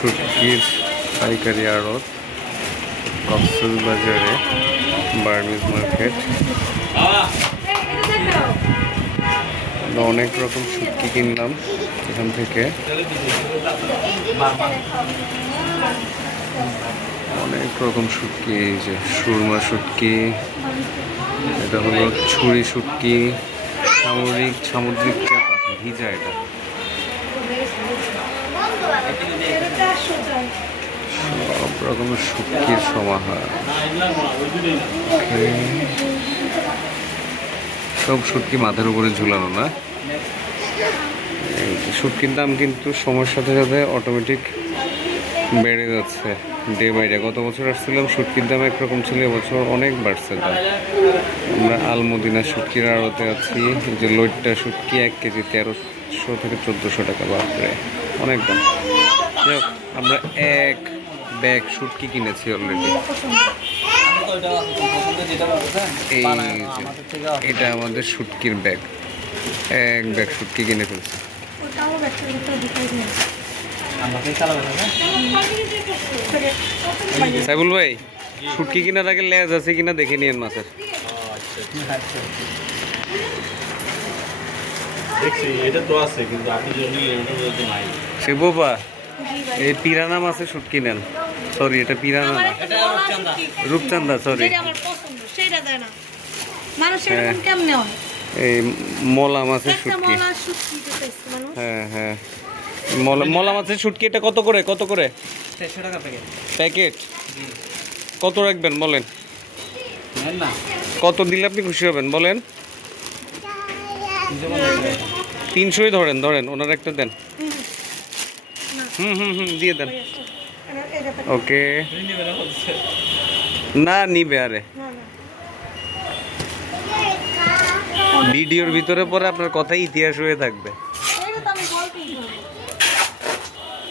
শুটকির পাইকারি আড়ত কক্সবাজারে বার্মিজ মার্কেট। অনেক রকম শুটকি কিনলাম এখান থেকে, অনেক রকম শুটকি। এই যে সুরমা শুটকি, এটা হলো ছুরি শুটকি, সামুদ্রিক চাপা ভিজা, এটা সব রকমের শুটকির সমাহার। সব শুটকি মাথার উপরে ঝুলানো না। শুটকির দাম কিন্তু সময়ের সাথে সাথে অটোমেটিক বেড়ে যাচ্ছে ডে বাই ডে। গত বছর আসছিলাম শুটকির দাম একরকম ছিল, এবছর অনেক বাড়ছে দাম। আমরা আলমদিনা শুটকির আড়তে আছি। এই যে লইট্টা শুটকি 1 কেজি 1300 থেকে 1400 টাকা। বাপরে, অনেক দাম। আমরা 1 ব্যাগ শুটকি কিনেছি অলরেডি। এই এটা আমাদের শুটকির ব্যাগ, 1 ব্যাগ শুটকি কিনে ফেলছি। সাইবুল ভাই, শুটকি কিনার আগে লেজ আছে কিনা দেখে নিয়েন মাছের। শিববা, এই পিরানা মাছের শুটকি নেন। সরি, এটা পিরানা না, রূপচান্দা। সরি, এই মলা মাছের শুটকি। হ্যাঁ হ্যাঁ, মলা মাছের শুটকি। এটা কত করে? 150 টাকা প্যাকেট। কত রাখবেন বলেন? কত দিলে আপনি খুশি হবেন বলেন? 300ই ধরেন, ওনার একটা দেন। দিয়ে দেন। ওকে, না নিবে। আরে ভিডিওর ভিতরে পরে আপনার কথাই ইতিহাস হয়ে থাকবে।